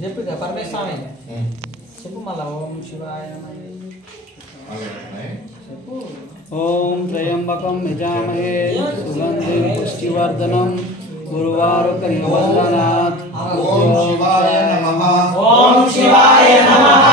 చెప్పు పరమేశ్వర చెప్పు మళ్ళా ఓం శివాయ ఓం త్రయంబకం యజామహే సుగంధిం పుష్టివర్ధనం గురువారుకరివ వందనాత్. ఓం శివాయ నమః. ఓం శివాయ నమః.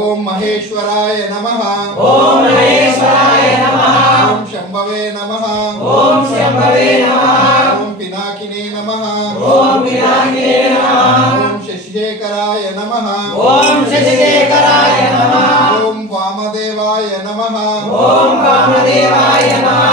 ఓం మహేశ్వరాయ నమః. ఓం మహేశ్వరాయ నమః. ఓం శంభవే నమః. ఓం శంభవే నమః. ఓం పినాకినే నమః. ఓం పినాకినే నమః. ఓం శశిశేఖరాయ నమః. ఓం శశిశేఖరాయ నమః. ఓం వామదేవాయ నమః. ఓం వామదేవాయ నమః.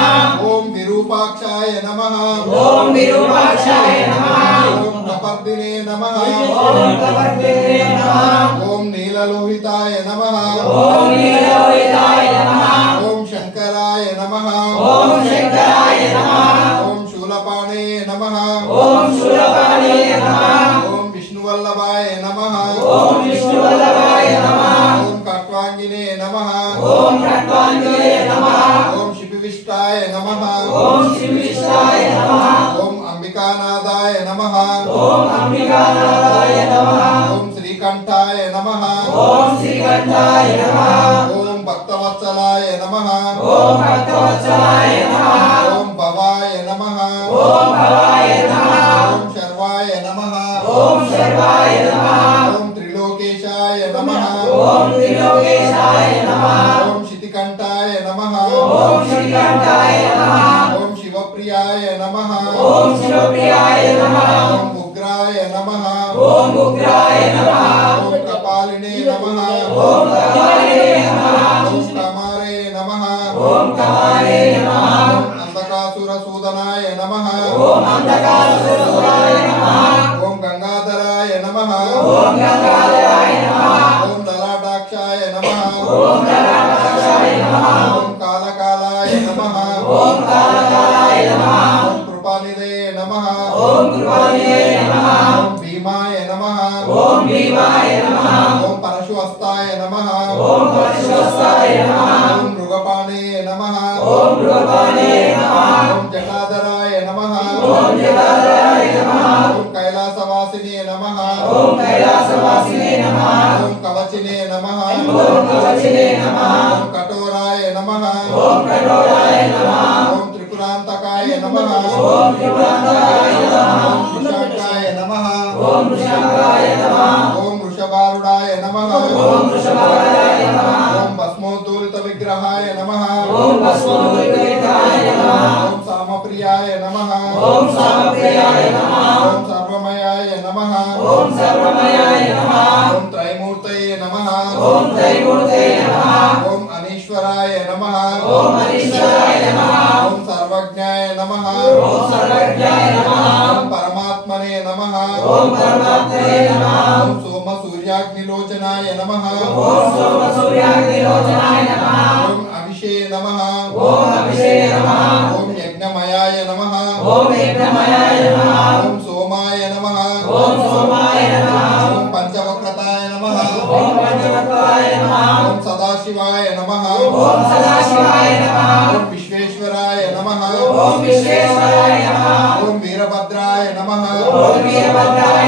ఓం విరూపాక్షాయ నమః. ఓం విరూపాక్షాయ నమః. ఓం కపర్దినే నమః. ఓం కపర్దినే నమః. ఓం నీలలోహితాయ నమః. ఓం నీలలోహితాయ నమః. ఓం శంకరాయ నమః. ఓం శంకరాయ నమః. ఓం శూలపాణే నమః. ఓం శూలపాణే నమః. ఓం విష్ణువల్లభాయ నమః. ఓం విష్ణువల్లభాయ నమః. ఓం ఖట్వాంగినే నమః. ఓం ఖట్వాంగినే నమః. ఓం శిపివిష్టాయ నమః. ఓం శివిష్టాయ నమః. ఓం అంబికానాథాయ నమః. ఓం అంబికానాథాయ నమః. ఓం శ్రీకంఠాయ నమః. ఓం శ్రీకంఠాయ నమః. ఓం భక్తవత్సలాయ నమః. ఓం భక్తవత్సలాయ నమః. ఓం భవాయ నమః. ఓం భవాయ నమః. ఓం శర్వాయ నమః. ఓం శర్వాయ నమః. ఓం త్రిలోకేశాయ నమః. ఓం త్రిలోకేశాయ నమః. ఓం శితికంఠాయ నమః. ఓం శ్రీకంఠాయ నమః. ఓం శివప్రియాయ నమః. ఓం శివప్రియాయ నమః. ఓం ఉగ్రాయ నమః. ఓం ఉగ్రాయ నమః. ఓం కపాలినే నమః. ఓం కపాలినే నమః. ఓం కమారే నమః. ఓం కమారే నమః. ఓం అంధకాసురసూదనాయ నమః. ఓం అంధకాసురసూదనాయ నమః. ఓం గంగాధరాయ నమః. ఓం గంగాధరాయ నమః. ఓం లలాటాక్షాయ నమః. ఓం లలాటాక్షాయ నమః. ఓం కాలకాలాయ నమః. ఓం కాలకాలాయ నమః. ఓం కృపానిధే నమః. ఓం కృపానిధే నమః. ఓం భీమాయ నమః. ఓం భీమాయ నమః. ఓం పరశుహస్తాయ నమః. ఓం పరశుహస్తాయ నమః. ఓం మృగపాణే నమః. ఓం మృగపాణే నమః. ఓం జటాధరాయ నమః. ఓం జటాధరాయ నమః. ఓం కైలాసవాసినే నమః. ఓం కైలాసవాసినే నమః. ఓం కవచినే నమః. ఓం కవచినే నమః. ఓం కఠోరాయ నమః. ఓం కఠోరాయ నమః. ఓం త్రిపురాంతకాయ నమః. ఓం త్రిపురాంతకాయ నమః. ఓం వృషాంకాయ నమః. ఓం వృషాంకాయ నమః. ఓం వృషభారుడాయ నమః. ఓం వృషభారాయ నమః. ఓం భస్మోద్ధూలిత విగ్రహాయ నమః. ఓం భస్మోద్ధూలిత విగ్రహాయ నమః. ఓం సామప్రియాయ నమః. ఓం సామప్రియాయ నమః. ఓం సర్వమయాయ నమః. ఓం సర్వమయాయ నమః. ఓం త్రైమూర్తయే నమః. ఓం త్రైమూర్తయే నమః. ఓం అనీశ్వరాయ నమః. ఓం అనీశ్వరాయ నమః. ఓం సర్వజ్ఞాయ నమః. ఓం సర్వజ్ఞాయ నమః. ఓం పరమాత్మనే నమః. ఓం పరమాత్మనే నమః. ఓం సోమ సూర్యాగ్నిలోచనాయ నమః. ఓం సోమ సూర్యాగ్నిలోచనాయ నమః. ఓం అభిషే నమః. ఓం అభిషే నమః. ఓం యజ్ఞమయాయ నమః. ఓం యజ్ఞమయాయ నమః. ఓం సోమాయ నమః. ఓం సోమాయ నమః. ఓం పంచవక్రతాయ నమః. ఓం పంచవక్రాయ నమః. ఓం సదాశివాయ నమః. ఓం సదాశివాయ నమః. ఓం విశ్వేశ్వరాయ నమః. ఓం విశ్వేశ్వరాయ నమః. ఓం వీరభద్రాయ నమః. ఓం వీరభద్రాయ